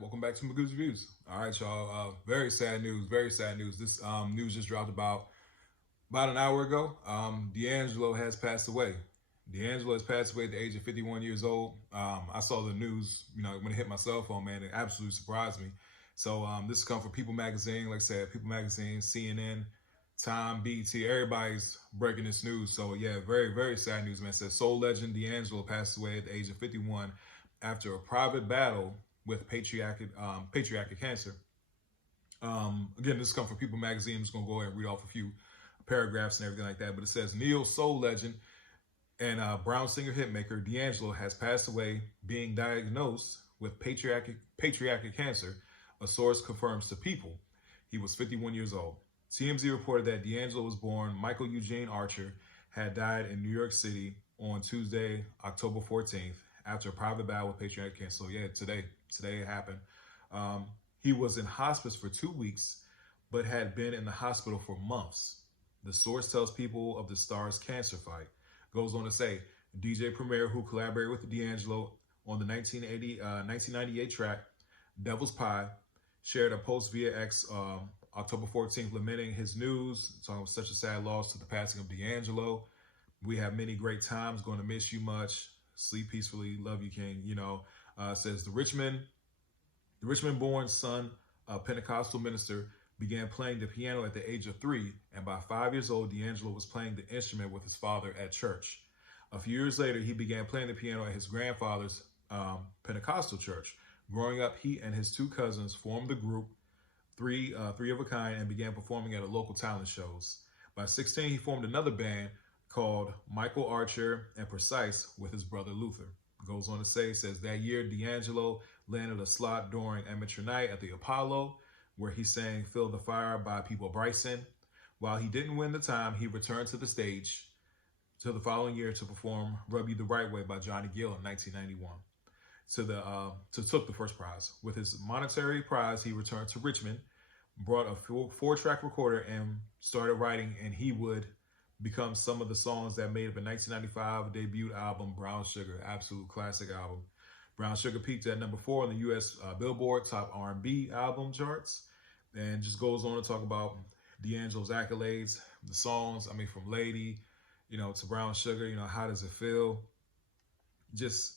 Welcome back to Magoo's Reviews. All right, y'all. Very sad news. Very sad news. This news just dropped about an hour ago. D'Angelo has passed away. D'Angelo has passed away at the age of 51 years old. I saw the news, when it hit my cell phone, man, it absolutely surprised me. So this has come from People Magazine. Like I said, People Magazine, CNN, Time, BT, everybody's breaking this news. So yeah, very, very sad news, man. It says soul legend D'Angelo passed away at the age of 51 after a private battle with pancreatic cancer. Again, this comes from People Magazine. I'm just going to go ahead and read off a few paragraphs and everything like that. But it says, neo soul legend and brown singer hitmaker D'Angelo has passed away, being diagnosed with pancreatic cancer, a source confirms to People. He was 51 years old. TMZ reported that D'Angelo was born Michael Eugene Archer, had died in New York City on Tuesday, October 14th, after a private battle with pancreatic cancer. So yeah, today it happened. He was in hospice for 2 weeks, but had been in the hospital for months. The source tells People of the star's cancer fight. Goes on to say, DJ Premier, who collaborated with D'Angelo on the 1998 track Devil's Pie, shared a post via X October 14th, lamenting his news, talking about such a sad loss to the passing of D'Angelo. We have many great times, going to miss you much. Sleep peacefully, love you, King. Says the Richmond-born son of Pentecostal minister began playing the piano at the age of 3, and by 5 years old, D'Angelo was playing the instrument with his father at church. A few years later, he began playing the piano at his grandfather's Pentecostal church. Growing up, he and his 2 cousins formed the group Three of a Kind and began performing at a local talent shows. By 16, he formed another band called Michael Archer and Precise with his brother Luther. Goes on to say, says that year D'Angelo landed a slot during Amateur Night at the Apollo, where he sang Feel the Fire by People Bryson. While he didn't win the time, he returned to the stage to the following year to perform Rub You the Right Way by Johnny Gill in 1991. Took the first prize. With his monetary prize, he returned to Richmond, brought a 4-track recorder and started writing, and he would become some of the songs that made up a 1995 debut album, Brown Sugar, absolute classic album. Brown Sugar peaked at number 4 on the U.S. Billboard Top R&B album charts, and just goes on to talk about D'Angelo's accolades, the songs, from Lady, to Brown Sugar, How Does It Feel? Just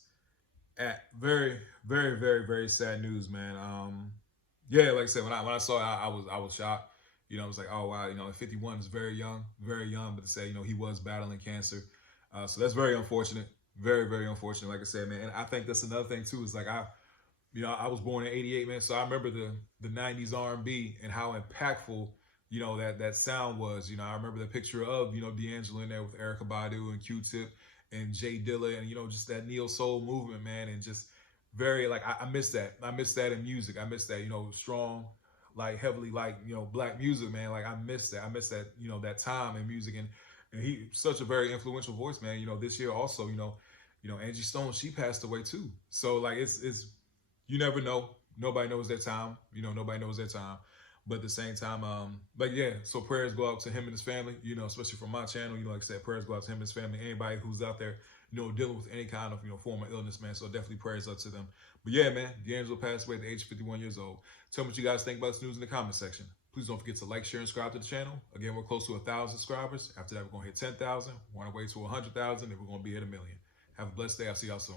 very, very, very, very sad news, man. Yeah, like I said, when I saw it, I was shocked. I was like, oh wow, 51 is very young, but to say, he was battling cancer. So that's very unfortunate. Very, very unfortunate, like I said, man. And I think that's another thing too, is like I was born in 88, man. So I remember the 90s R&B and how impactful, that sound was. I remember the picture of, D'Angelo in there with Erykah Badu and Q-Tip and Jay Dilla and, just that neo soul movement, man. And just very, like, I miss that. I miss that in music. I miss that, strong, like heavily, like, black music, man. Like I miss that. I miss that, that time in music. And he's such a very influential voice, man. This year also, Angie Stone, she passed away too. So like, it's, you never know. Nobody knows their time. Nobody knows their time. But at the same time, but yeah, so prayers go out to him and his family, especially from my channel, like I said, prayers go out to him and his family, anybody who's out there, dealing with any kind of, form of illness, man. So definitely prayers up to them. But yeah, man, D'Angelo passed away at the age of 51 years old. Tell me what you guys think about this news in the comment section. Please don't forget to like, share, and subscribe to the channel. Again, we're close to 1,000 subscribers. After that, we're going to hit 10,000. We're on our way to 100,000, and we're going to be at 1 million. Have a blessed day. I'll see y'all soon.